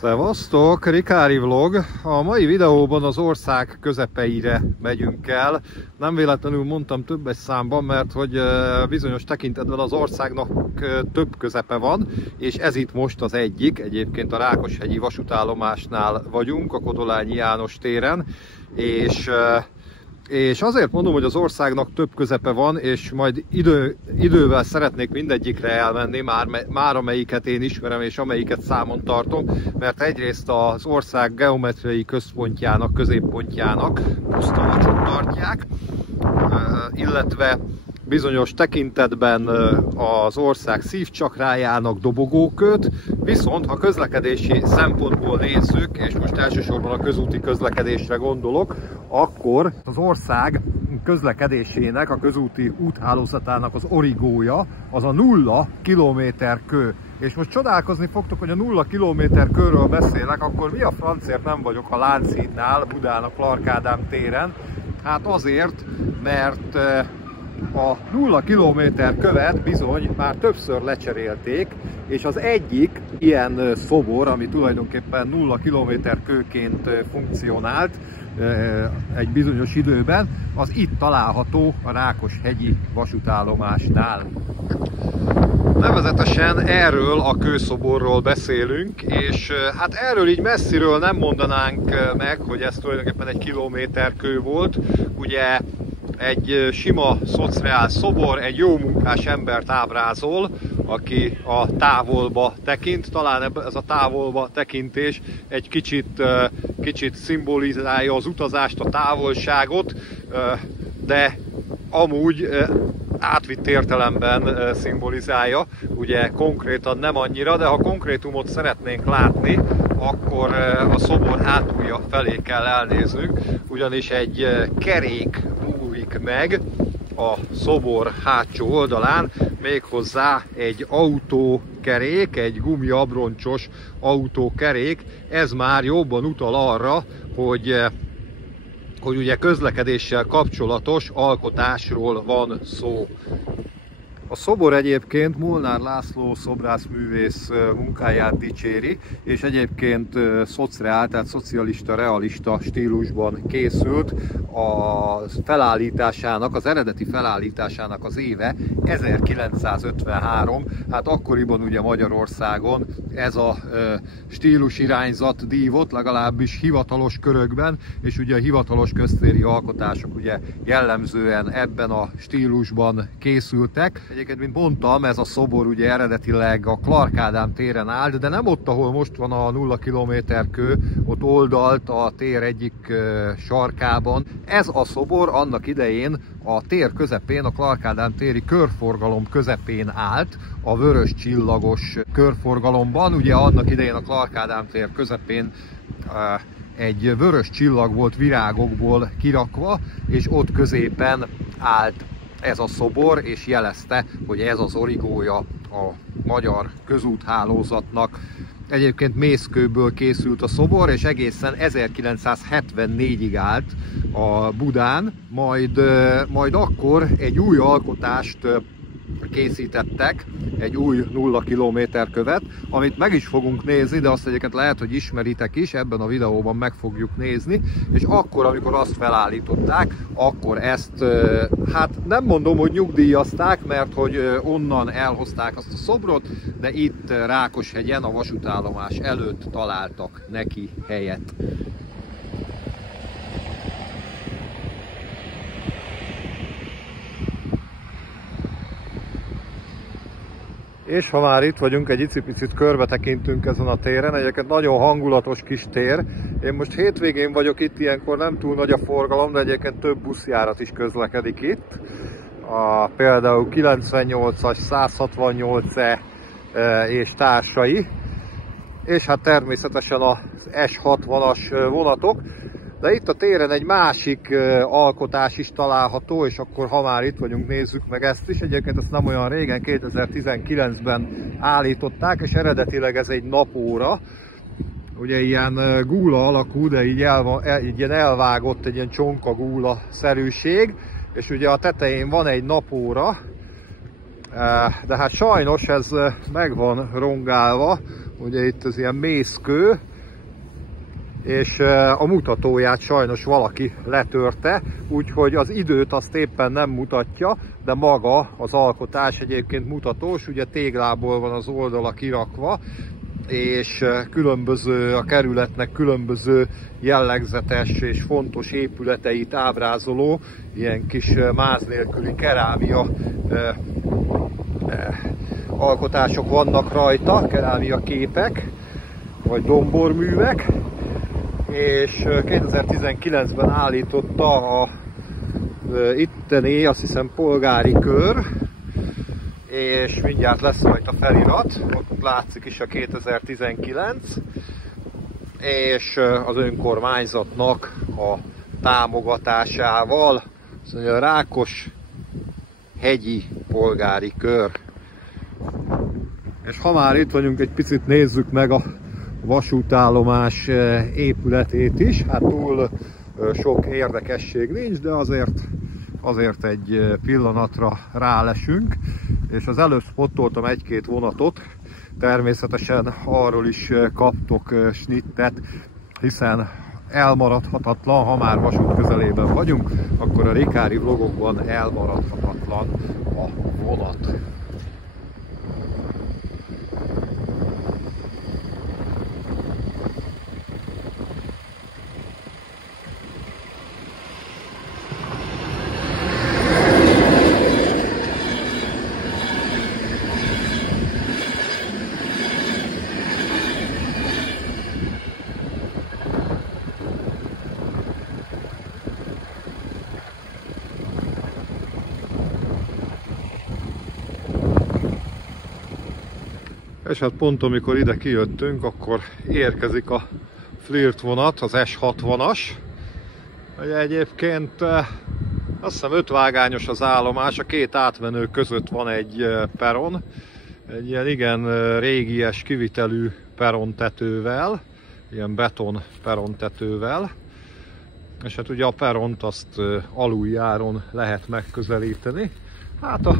Szevasztok, Rikári vlog. A mai videóban az ország közepeire megyünk el. Nem véletlenül mondtam többes számban, mert hogy bizonyos tekintetben az országnak több közepe van, és ez itt most az egyik. Egyébként a Rákoshegyi vasútállomásnál vagyunk, a Kodolányi János téren, és azért mondom, hogy az országnak több közepe van, és majd idővel szeretnék mindegyikre elmenni, már amelyiket én ismerem, és amelyiket számon tartom, mert egyrészt az ország geometriai központjának, középpontjának Pusztavacsot tartják, illetve bizonyos tekintetben az ország szívcsakrájának Dobogóköt, viszont ha közlekedési szempontból nézzük, és most elsősorban a közúti közlekedésre gondolok, akkor az ország közlekedésének, a közúti úthálózatának az origója az a 0 kilométer kő. És most csodálkozni fogtok, hogy a 0 kilométer körről beszélek, akkor mi a francért nem vagyok a Lánchídnál, Budán, a Clark Ádám téren? Hát azért, mert a 0 kilométer követ bizony már többször lecserélték, és az egyik ilyen szobor, ami tulajdonképpen 0 kilométer kőként funkcionált egy bizonyos időben, az itt található a Rákoshegyi vasútállomásnál. Nevezetesen erről a kőszoborról beszélünk, és hát erről így messziről nem mondanánk meg, hogy ez tulajdonképpen egy kilométer kő volt. Ugye egy sima szociál szobor egy jó munkás embert ábrázol, aki a távolba tekint. Talán ez a távolba tekintés egy kicsit szimbolizálja az utazást, a távolságot, de amúgy átvitt értelemben szimbolizálja, ugye konkrétan nem annyira, de ha konkrétumot szeretnénk látni, akkor a szobor hátulja felé kell elnéznünk, ugyanis egy kerék bújik meg a szobor hátsó oldalán, méghozzá egy autókerék, egy gumiabroncsos autókerék. Ez már jobban utal arra, hogy ugye közlekedéssel kapcsolatos alkotásról van szó. A szobor egyébként Molnár László szobrászművész munkáját dicséri, és egyébként szociál, tehát szocialista-realista stílusban készült. A felállításának, az eredeti felállításának az éve 1953, hát akkoriban ugye Magyarországon ez a stílus irányzat dívott, legalábbis hivatalos körökben, és ugye a hivatalos köztéri alkotások ugye jellemzően ebben a stílusban készültek. Egyébként, mint mondtam, ez a szobor ugye eredetileg a Clark Ádám téren állt, de nem ott, ahol most van a 0 kilométer kő, ott oldalt a tér egyik sarkában. Ez a szobor annak idején a tér közepén, a Clark Ádám téri körforgalom közepén állt, a vörös csillagos körforgalomban. Ugye annak idején a Clark Ádám tér közepén egy vörös csillag volt virágokból kirakva, és ott középen állt ez a szobor, és jelezte, hogy ez az origója a magyar közúthálózatnak. Egyébként mészkőből készült a szobor, és egészen 1974-ig állt a Budán, majd akkor egy új alkotást készítettek, egy új 0 kilométer követ, amit meg is fogunk nézni, de azt egyébként lehet, hogy ismeritek is, ebben a videóban meg fogjuk nézni, és akkor, amikor azt felállították, akkor ezt, hát nem mondom, hogy nyugdíjazták, mert hogy onnan elhozták azt a szobrot, de itt Rákoshegyen, a vasútállomás előtt találtak neki helyet. És ha már itt vagyunk, egy icipicit körbe tekintünk ezen a téren, egyébként nagyon hangulatos kis tér. Én most hétvégén vagyok itt, ilyenkor nem túl nagy a forgalom, de egyébként több buszjárat is közlekedik itt. Például 98-as, 168-e és társai. És hát természetesen az S60-as vonatok. De itt a téren egy másik alkotás is található, és akkor ha már itt vagyunk, nézzük meg ezt is. Egyébként ezt nem olyan régen, 2019-ben állították, és eredetileg ez egy napóra. Ugye ilyen gúla alakú, de így ilyen elvágott, egy ilyen csonka gúla szerűség, és ugye a tetején van egy napóra, de hát sajnos ez meg van rongálva, ugye itt az ilyen mészkő, és a mutatóját sajnos valaki letörte, úgyhogy az időt azt éppen nem mutatja, de maga az alkotás egyébként mutatós, ugye téglából van az oldala kirakva, és különböző, a kerületnek különböző jellegzetes és fontos épületeit ábrázoló ilyen kis máz nélküli kerámia alkotások vannak rajta, kerámia képek, vagy domborművek, és 2019-ben állította a itteni, azt hiszem, polgári kör, és mindjárt lesz rajta felirat, ott látszik is a 2019, és az önkormányzatnak a támogatásával, azt mondja, a Rákoshegyi polgári kör. És ha már itt vagyunk, egy picit nézzük meg a vasútállomás épületét is. Hát túl sok érdekesség nincs, de azért egy pillanatra rálesünk. És az előbb spottoltam egy-két vonatot, természetesen arról is kaptok snittet, hiszen elmaradhatatlan, ha már vasút közelében vagyunk, akkor a Rikári vlogokban elmaradhatatlan a vonat. És hát pont amikor ide kijöttünk, akkor érkezik a Flirt vonat, az S60-as. Ugye egyébként azt hiszem 5 vágányos az állomás, a két átmenő között van egy peron. Egy ilyen igen régies kivitelű perontetővel, ilyen beton perontetővel. És hát ugye a peront azt aluljáron lehet megközelíteni. Hát a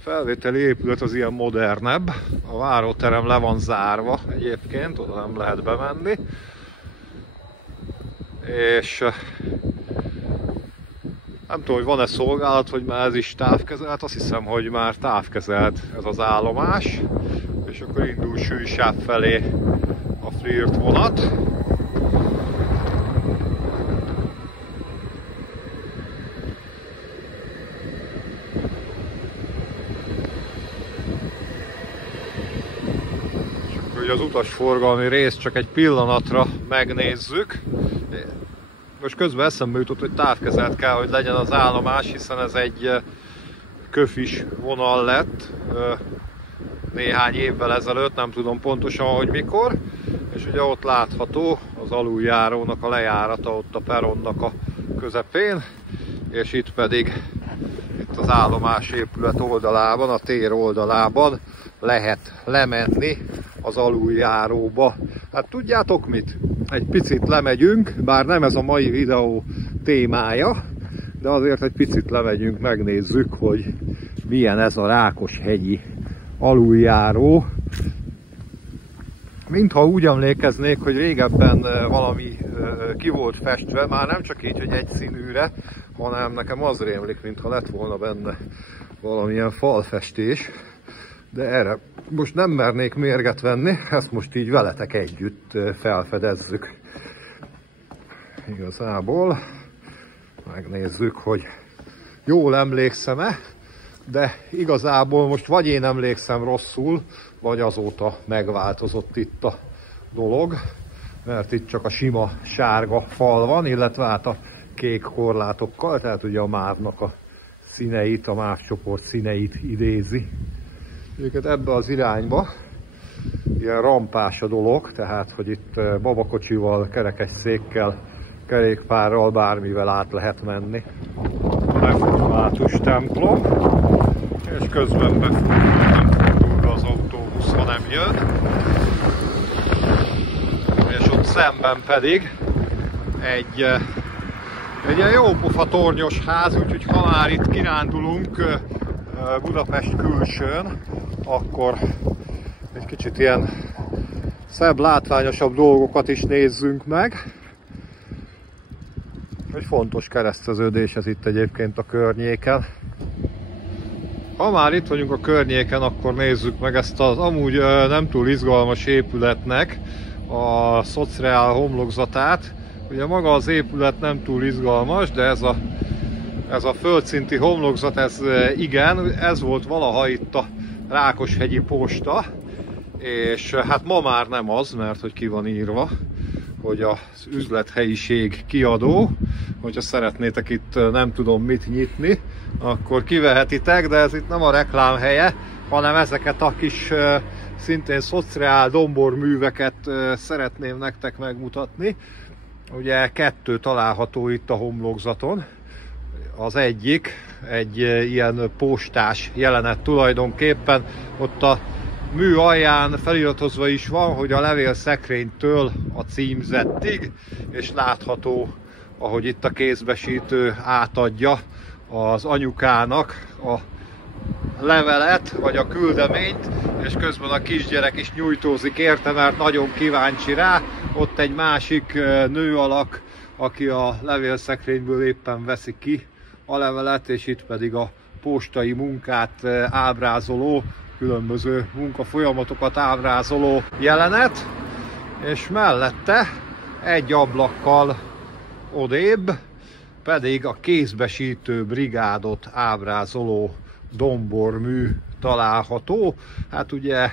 felvételi épület az ilyen modernebb, a váróterem le van zárva egyébként, oda nem lehet bemenni. És nem tudom, hogy van-e szolgálat, hogy már ez is távkezelt, azt hiszem, hogy már távkezelt ez az állomás. És akkor indul Sűjsáv felé a Flirt vonat. Az utasforgalmi részt csak egy pillanatra megnézzük. Most közben eszembe jutott, hogy távkezelt kell, hogy legyen az állomás, hiszen ez egy köfis vonal lett néhány évvel ezelőtt, nem tudom pontosan, hogy mikor. És ugye ott látható az aluljárónak a lejárata ott a peronnak a közepén, és itt pedig itt az állomás épület oldalában, a tér oldalában lehet lemenni az aluljáróba. Hát tudjátok mit? Egy picit lemegyünk, bár nem ez a mai videó témája, de azért egy picit lemegyünk, megnézzük, hogy milyen ez a Rákoshegyi aluljáró. Mintha úgy emlékeznék, hogy régebben valami ki volt festve, már nem csak így, hogy egyszínűre, hanem nekem az rémlik, mintha lett volna benne valamilyen falfestés. De erre most nem mernék mérget venni, ezt most így veletek együtt felfedezzük. Igazából megnézzük, hogy jól emlékszem-e, de igazából most vagy én emlékszem rosszul, vagy azóta megváltozott itt a dolog, mert itt csak a sima sárga fal van, illetve hát a kék korlátokkal, tehát ugye a mávnak a színeit, a mávcsoport színeit idézi. Őket ebbe az irányba ilyen rampás a dolog, tehát hogy itt babakocsival, kerekesszékkel, kerékpárral, bármivel át lehet menni. Református templom, és közben befordul az autóbusz, ha nem jön. És ott szemben pedig egy ilyen jópofa tornyos ház, úgyhogy ha már itt kirándulunk Budapest külsőn, akkor egy kicsit ilyen szebb, látványosabb dolgokat is nézzünk meg. Egy fontos kereszteződés ez itt egyébként a környéken. Ha már itt vagyunk a környéken, akkor nézzük meg ezt az amúgy nem túl izgalmas épületnek a szociál homlokzatát. Ugye maga az épület nem túl izgalmas, de ez a földszinti homlokzat, ez igen, ez volt valaha itt a Rákoshegyi posta, és hát ma már nem az, mert hogy ki van írva, hogy az üzlethelyiség kiadó. Hogyha szeretnétek itt nem tudom mit nyitni, akkor kivehetitek, de ez itt nem a reklám helye, hanem ezeket a kis szintén szociál domborműveket szeretném nektek megmutatni. Ugye 2 található itt a homlokzaton. Az egyik egy ilyen postás jelenet tulajdonképpen. Ott a mű alján feliratozva is van, hogy a levélszekrénytől a címzettig, és látható, ahogy itt a kézbesítő átadja az anyukának a levelet, vagy a küldeményt, és közben a kisgyerek is nyújtózik érte, mert nagyon kíváncsi rá. Ott egy másik nő alak, aki a levélszekrényből éppen veszi ki a levelet, és itt pedig a postai munkát ábrázoló, különböző munkafolyamatokat ábrázoló jelenet, és mellette egy ablakkal odébb pedig a kézbesítő brigádot ábrázoló dombormű található. Hát ugye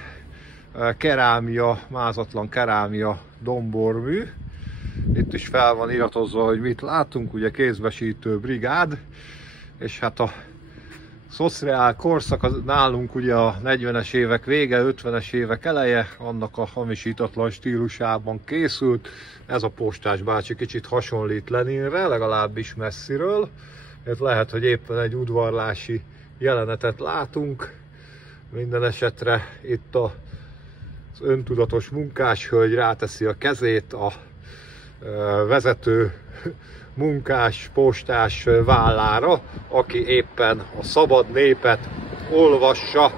kerámia, mázatlan kerámia dombormű. Itt is fel van iratozva, hogy mit látunk, ugye kézbesítő brigád, és hát a szociál korszak nálunk ugye a 40-es évek vége, 50-es évek eleje, annak a hamisítatlan stílusában készült. Ez a postás bácsi kicsit hasonlít Leninre, legalábbis messziről. Ez lehet, hogy éppen egy udvarlási jelenetet látunk. Minden esetre itt az öntudatos munkáshölgy ráteszi a kezét a vezető munkás, postás vállára, aki éppen a Szabad Népet olvassa.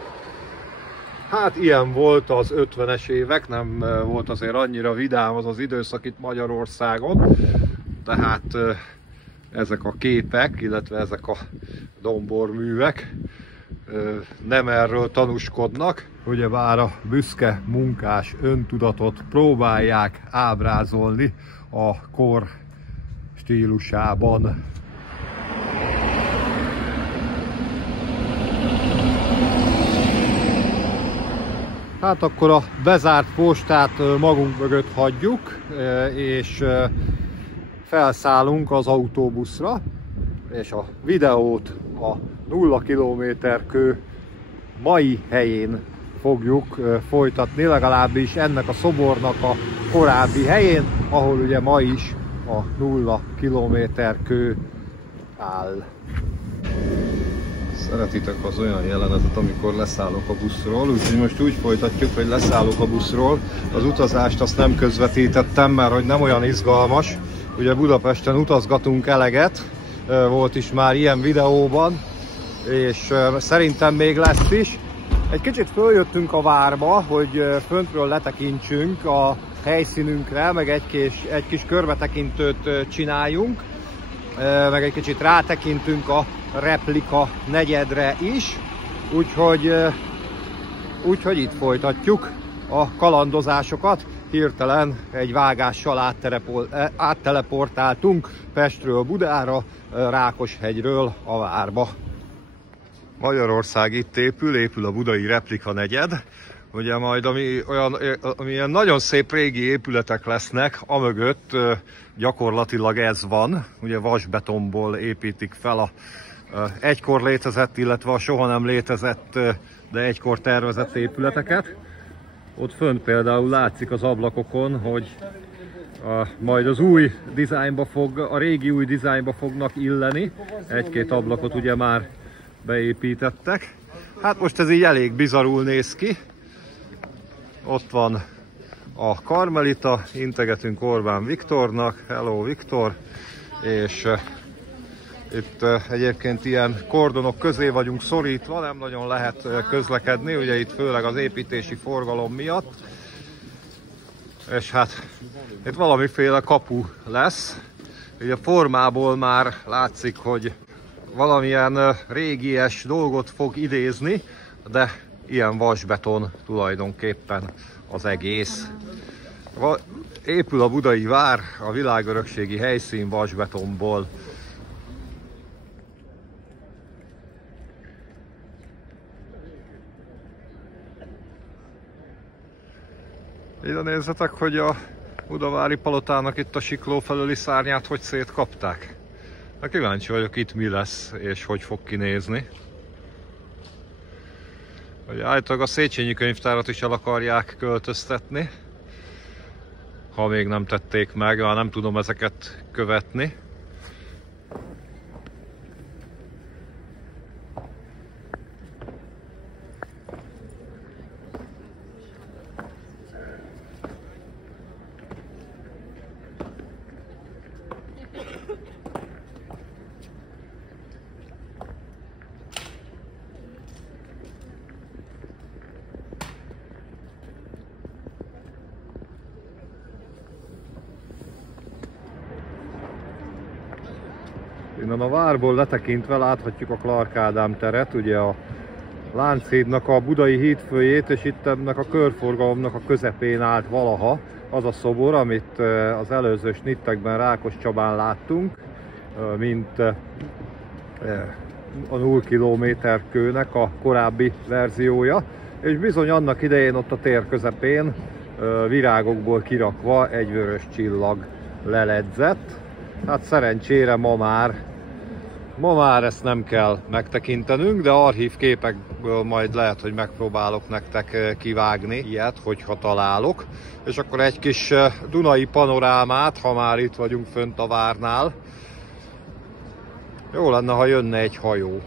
Hát ilyen volt az 50-es évek, nem volt azért annyira vidám az az időszak itt Magyarországon, tehát ezek a képek, illetve ezek a domborművek nem erről tanúskodnak. Ugyebár a büszke munkás öntudatot próbálják ábrázolni a kor stílusában. Hát akkor a bezárt postát magunk mögött hagyjuk, és felszállunk az autóbuszra, és a videót a 0 km-kő mai helyén fogjuk folytatni, legalábbis ennek a szobornak a korábbi helyén, ahol ugye ma is a 0 km-kő áll. Szeretitek az olyan jelenetet, amikor leszállok a buszról, úgyhogy most úgy folytatjuk, hogy leszállok a buszról. Az utazást azt nem közvetítettem, mert hogy nem olyan izgalmas. Ugye Budapesten utazgatunk eleget, volt is már ilyen videóban, és szerintem még lesz is. Egy kicsit följöttünk a várba, hogy föntről letekintsünk a helyszínünkre, meg egy kis körbetekintőt csináljunk, meg egy kicsit rátekintünk a replika negyedre is, úgyhogy itt folytatjuk a kalandozásokat. Hirtelen egy vágással átteleportáltunk Pestről Budára, Rákoshegyről a várba. Magyarország itt épül a budai replika negyed. Ugye majd ami ilyen nagyon szép régi épületek lesznek, amögött gyakorlatilag ez van. Ugye vasbetonból építik fel a egykor létezett, illetve a soha nem létezett, de egykor tervezett épületeket. Ott fönt például látszik az ablakokon, hogy majd az új dizájnba a régi új dizájnba fognak illeni. Egy-két ablakot ugye már beépítettek. Hát most ez így elég bizarul néz ki. Ott van a Karmelita, integetünk Orbán Viktornak, hello Viktor, és Itt egyébként ilyen kordonok közé vagyunk szorítva, nem nagyon lehet közlekedni, ugye itt főleg az építési forgalom miatt. És hát itt valamiféle kapu lesz. Ugye a formából már látszik, hogy valamilyen régies dolgot fog idézni, de ilyen vasbeton tulajdonképpen az egész. Épül a budai vár a világörökségi helyszín vasbetonból. Ide nézzetek, hogy a budavári palotának itt a sikló felüli szárnyát hogy szétkapták. Na, kíváncsi vagyok, itt mi lesz és hogy fog kinézni. Állítólag a Széchenyi könyvtárat is el akarják költöztetni. Ha még nem tették meg, nem tudom ezeket követni. Innen a várból letekintve láthatjuk a Clark Ádám teret, ugye a Lánchídnak a budai hídfőjét, és itt ennek a körforgalomnak a közepén állt valaha az a szobor, amit az előző snittekben Rákoscsabán láttunk, mint a 0 kilométer kőnek a korábbi verziója, és bizony annak idején ott a tér közepén virágokból kirakva egy vörös csillag leledzett. Hát szerencsére ma már ezt nem kell megtekintenünk, de archív képekből majd lehet, hogy megpróbálok nektek kivágni ilyet, hogyha találok. És akkor egy kis dunai panorámát, ha már itt vagyunk fönt a várnál. Jó lenne, ha jönne egy hajó.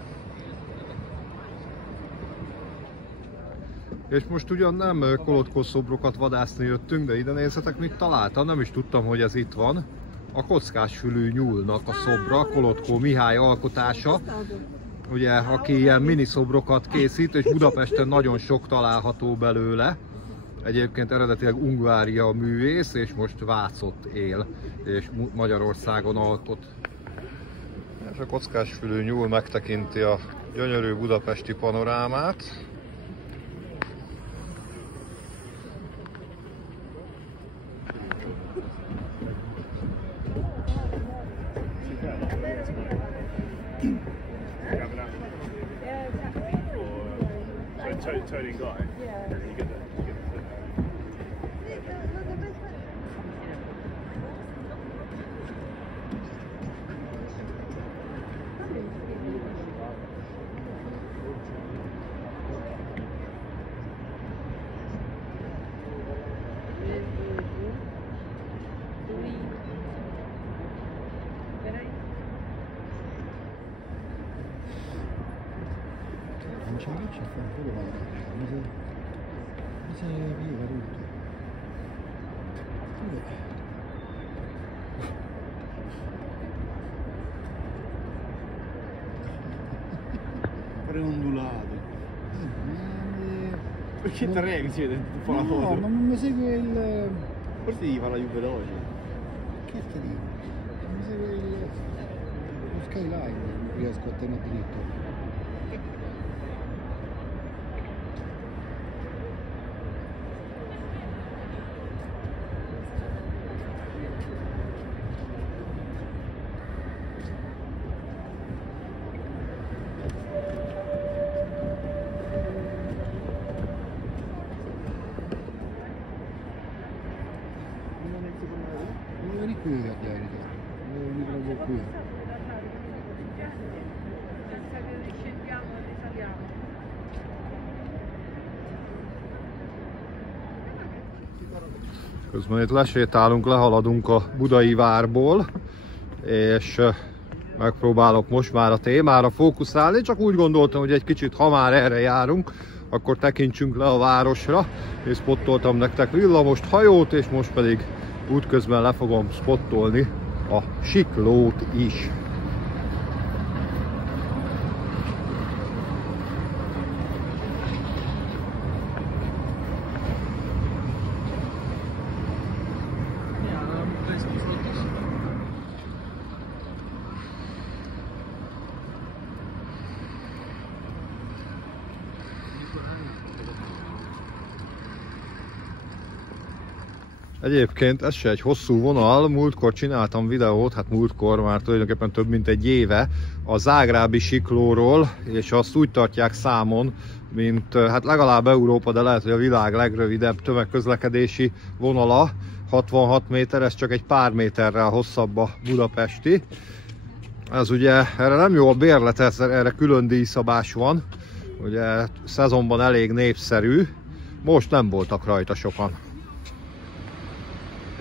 És most ugyan nem Kolodko szobrokat vadászni jöttünk, de ide nézzetek, mit találtam, nem is tudtam, hogy ez itt van. A kockásfülű nyúlnak a szobra, Kolodko Mihály alkotása, ugye, aki ilyen miniszobrokat készít, és Budapesten nagyon sok található belőle. Egyébként eredetileg Ungvária művész, és most Vácott él, és Magyarországon alkot. És a kockásfülű nyúl megtekinti a gyönyörű budapesti panorámát. Turning guy. Yeah. You get that. Non c'è quello va mi sa viva tutto. Pare ondulato. Perché ti reghi si vede un po' la foto? No, ma non mi segue il... Forse gli fa la più veloce. Che ti dico? Non mi segue lo skyline, non riesco a tenere dritto. Qui a chiarire, non mi trovo qui. Közben itt lesétálunk, lehaladunk a budai várból, és megpróbálok most már a témára fókuszálni, csak úgy gondoltam, hogy egy kicsit, ha már erre járunk, akkor tekintsünk le a városra, és spottoltam nektek villamost, hajót, és most pedig útközben le fogom spottolni a siklót is. Egyébként ez se egy hosszú vonal, múltkor csináltam videót, hát múltkor már tulajdonképpen több mint egy éve a zágrábi siklóról, és azt úgy tartják számon, mint hát legalább Európa, de lehet, hogy a világ legrövidebb tömegközlekedési vonala, 66 méter, ez csak egy pár méterrel hosszabb a budapesti. Ez ugye, erre nem jó a bérlet, erre külön díjszabás van, ugye szezonban elég népszerű, most nem voltak rajta sokan.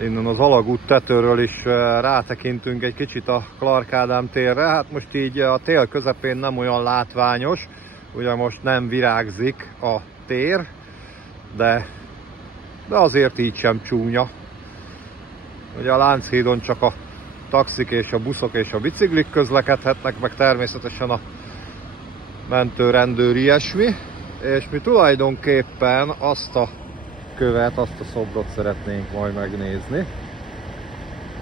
Innen az Alagút tetőről is rátekintünk egy kicsit a Clark Ádám térre. Hát most így a tél közepén nem olyan látványos, ugye most nem virágzik a tér, de azért így sem csúnya. Ugye a Lánchídon csak a taxik és a buszok és a biciklik közlekedhetnek, meg természetesen a mentő, rendőr, ilyesmi. És mi tulajdonképpen azt a követ, azt a szobrot szeretnénk majd megnézni.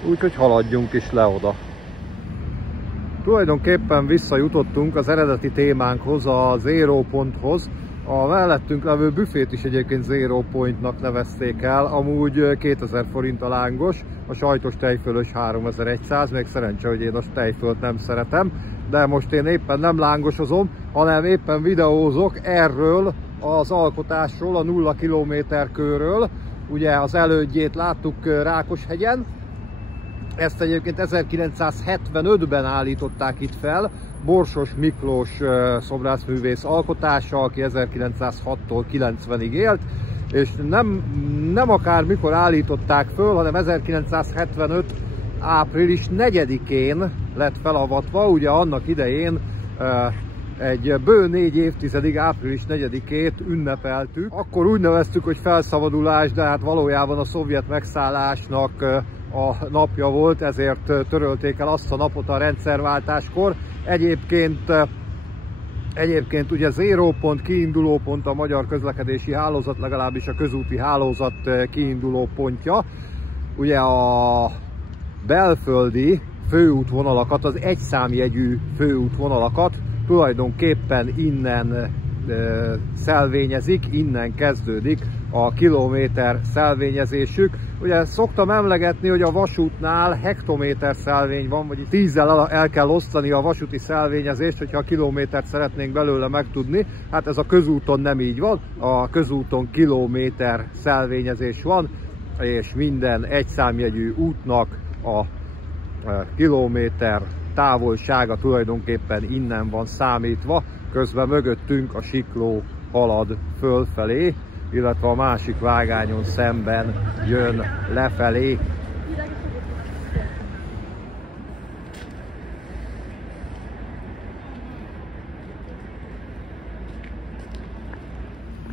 Úgyhogy haladjunk is le oda. Tulajdonképpen visszajutottunk az eredeti témánkhoz, a Zero Ponthoz. A mellettünk levő büfét is egyébként Zero Pointnak nevezték el, amúgy 2000 forint a lángos, a sajtos tejfölös 3100, még szerencse, hogy én a tejfölt nem szeretem, de most én éppen nem lángosozom, hanem éppen videózok erről az alkotásról, a 0 km körről. Ugye az elődjét láttuk Rákoshegyen, ezt egyébként 1975-ben állították itt fel, Borsos Miklós szobrászművész alkotása, aki 1906-tól 90-ig élt, és nem akár mikor állították föl, hanem 1975. április 4-én lett felavatva, ugye annak idején egy bő 4 évtizedig április 4-ét ünnepeltük. Akkor úgy neveztük, hogy felszabadulás, de hát valójában a szovjet megszállásnak a napja volt, ezért törölték el azt a napot a rendszerváltáskor. Egyébként ugye Zero Pont, kiinduló pont a magyar közlekedési hálózat, legalábbis a közúti hálózat kiinduló pontja. Ugye a belföldi főútvonalakat, az egyszámjegyű főútvonalakat tulajdonképpen innen szelvényezik, innen kezdődik a kilométer szelvényezésük. Ugye szoktam emlegetni, hogy a vasútnál hektométer szelvény van, vagy 10-zel el kell osztani a vasúti szelvényezést, hogyha a kilométert szeretnénk belőle megtudni. Hát ez a közúton nem így van, a közúton kilométer szelvényezés van, és minden egyszámjegyű útnak a kilométer távolsága tulajdonképpen innen van számítva, közben mögöttünk a sikló halad fölfelé, illetve a másik vágányon szemben jön lefelé.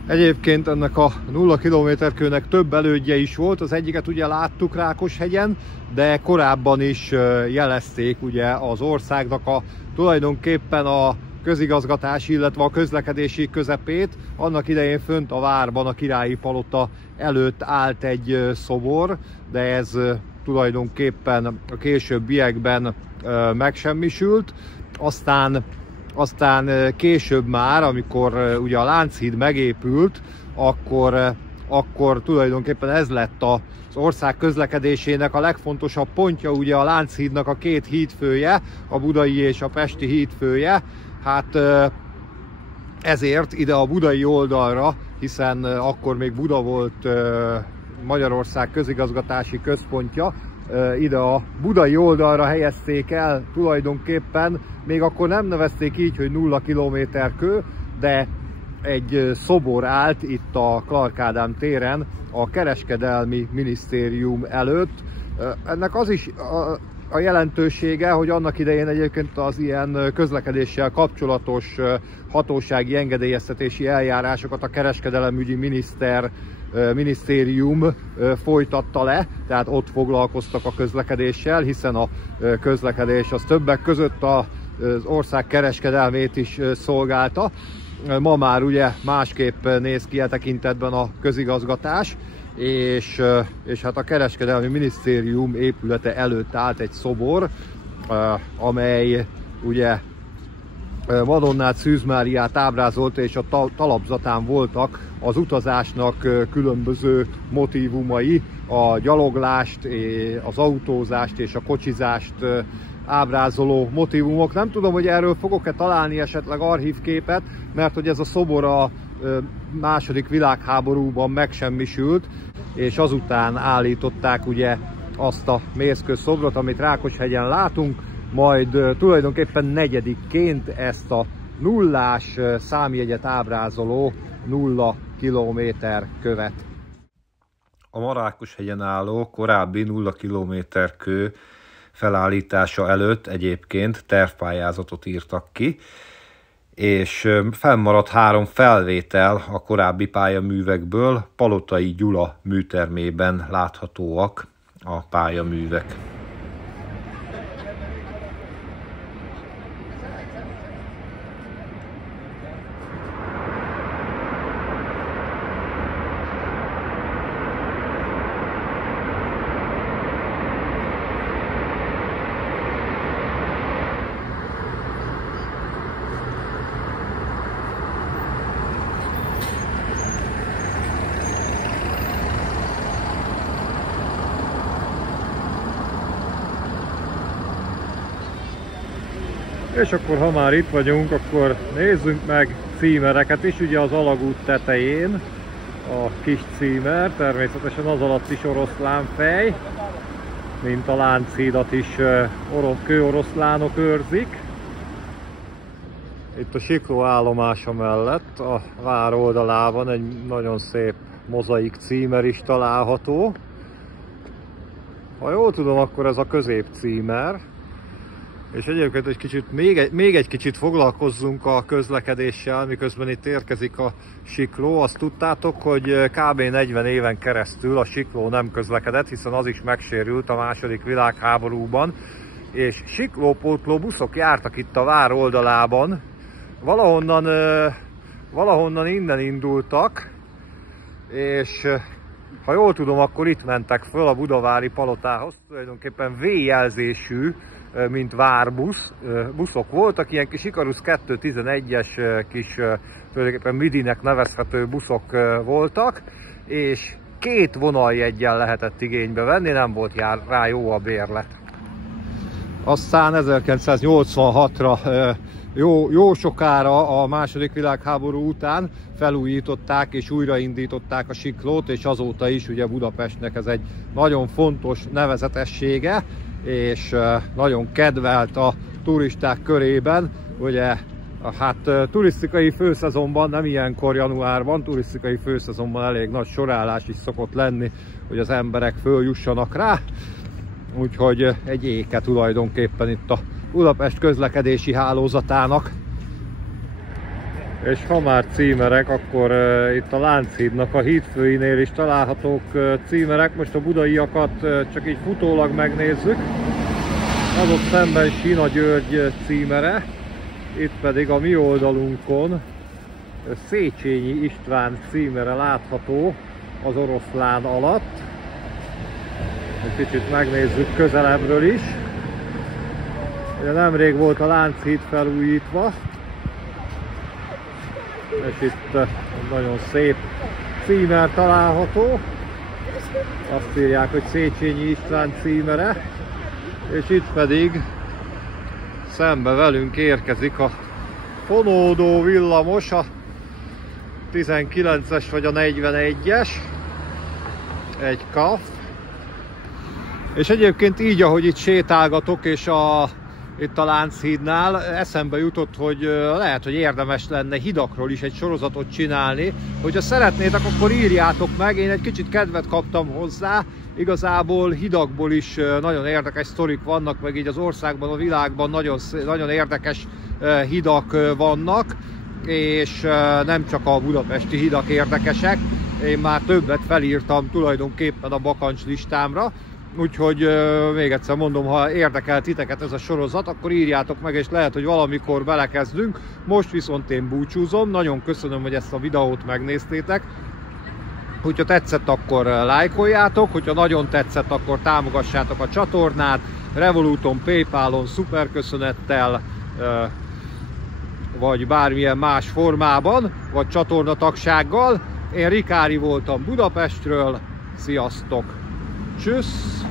Egyébként ennek a 0 km kőnek több elődje is volt, az egyiket ugye láttuk Rákoshegyen, de korábban is jelezték ugye az országnak tulajdonképpen a közigazgatási, illetve a közlekedési közepét. Annak idején fönt a várban, a Királyi Palota előtt állt egy szobor, de ez tulajdonképpen a későbbiekben megsemmisült. Aztán később már, amikor ugye a Lánchíd megépült, akkor tulajdonképpen ez lett az ország közlekedésének a legfontosabb pontja, ugye a Lánchídnak a két hídfője, a budai és a pesti hídfője. Hát ezért ide a budai oldalra, hiszen akkor még Buda volt Magyarország közigazgatási központja, ide a budai oldalra helyezték el tulajdonképpen, még akkor nem nevezték így, hogy 0 km kő, de egy szobor állt itt a Clark Ádám téren a Kereskedelmi Minisztérium előtt. Ennek az is a jelentősége, hogy annak idején egyébként az ilyen közlekedéssel kapcsolatos hatósági engedélyeztetési eljárásokat a kereskedelemügyi minisztérium folytatta le, tehát ott foglalkoztak a közlekedéssel, hiszen a közlekedés az többek között az ország kereskedelmét is szolgálta. Ma már ugye másképp néz ki e tekintetben a közigazgatás, és hát a Kereskedelmi Minisztérium épülete előtt állt egy szobor, amely ugye Madonnát, Szűz Máriát ábrázolta, és a talapzatán voltak az utazásnak különböző motívumai, a gyaloglást, az autózást és a kocsizást ábrázoló motívumok. Nem tudom, hogy erről fogok-e találni esetleg archívképet, mert hogy ez a szobor a II. Világháborúban megsemmisült, és azután állították ugye azt a mészkőszobrot, amit Rákoshegyen látunk, majd tulajdonképpen negyedikként ezt a nullás számjegyet ábrázoló 0 kilométer követ. A ma Rákoshegyen álló korábbi 0 kilométer kő felállítása előtt egyébként tervpályázatot írtak ki, és fennmaradt 3 felvétel a korábbi pályaművekből, Palotai Gyula műtermében láthatóak a pályaművek. És akkor, ha már itt vagyunk, akkor nézzünk meg címereket is. Ugye az alagút tetején a kis címer, természetesen az alatt is oroszlánfej, mint a Lánchídat is kőoroszlánok őrzik. Itt a Sikló állomása mellett a vár oldalában egy nagyon szép mozaik címer is található. Ha jól tudom, akkor ez a középcímer. És egyébként egy kicsit, még egy kicsit foglalkozzunk a közlekedéssel, miközben itt érkezik a Sikló. Azt tudtátok, hogy kb. 40 éven keresztül a Sikló nem közlekedett, hiszen az is megsérült a II. Világháborúban. És siklópótló buszok jártak itt a vár oldalában. Valahonnan innen indultak, és ha jól tudom, akkor itt mentek föl a budavári palotához. Tulajdonképpen V-jelzésű, mint várbusz, buszok voltak, ilyen kis Ikarus 211-es kis tulajdonképpen midinek nevezhető buszok voltak, és 2 vonaljeggyel lehetett igénybe venni, nem volt rá jó a bérlet. Aztán 1986-ra jó sokára a II. Világháború után felújították és újraindították a Siklót, és azóta is ugye Budapestnek ez egy nagyon fontos nevezetessége, és nagyon kedvelt a turisták körében. Ugye hát turisztikai főszezonban, nem ilyenkor januárban, turisztikai főszezonban elég nagy sorállás is szokott lenni, hogy az emberek följussanak rá. Úgyhogy egy éke tulajdonképpen itt a Budapest közlekedési hálózatának. És ha már címerek, akkor itt a Lánchídnak a hídfőinél is találhatók címerek. Most a budaiakat csak így futólag megnézzük. Az ott szemben Sina György címere, itt pedig a mi oldalunkon Széchenyi István címere látható az oroszlán alatt. Egy kicsit megnézzük közelebbről is. Ugye nemrég volt a Lánchíd felújítva, és itt nagyon szép címer található. Azt írják, hogy Széchenyi István címere. És itt pedig szembe velünk érkezik a fonódó villamos, a 19-es vagy a 41-es. Egy KAF. És egyébként így, ahogy itt sétálgatok, és itt a Lánchídnál eszembe jutott, hogy lehet, hogy érdemes lenne hidakról is egy sorozatot csinálni. Hogyha szeretnétek, akkor írjátok meg, én egy kicsit kedvet kaptam hozzá. Igazából hidakból is nagyon érdekes sztorik vannak, meg így az országban, a világban nagyon érdekes hidak vannak, és nem csak a budapesti hidak érdekesek. Én már többet felírtam tulajdonképpen a bakancs listámra. Úgyhogy még egyszer mondom, ha érdekel titeket ez a sorozat, akkor írjátok meg, és lehet, hogy valamikor belekezdünk. Most viszont én búcsúzom. Nagyon köszönöm, hogy ezt a videót megnéztétek. Hogyha tetszett, akkor lájkoljátok, hogyha nagyon tetszett, akkor támogassátok a csatornát. Revoluton, PayPal-on, szuperköszönettel, vagy bármilyen más formában, vagy csatornatagsággal. Én Rikári voltam Budapestről. Sziasztok! Tschüss!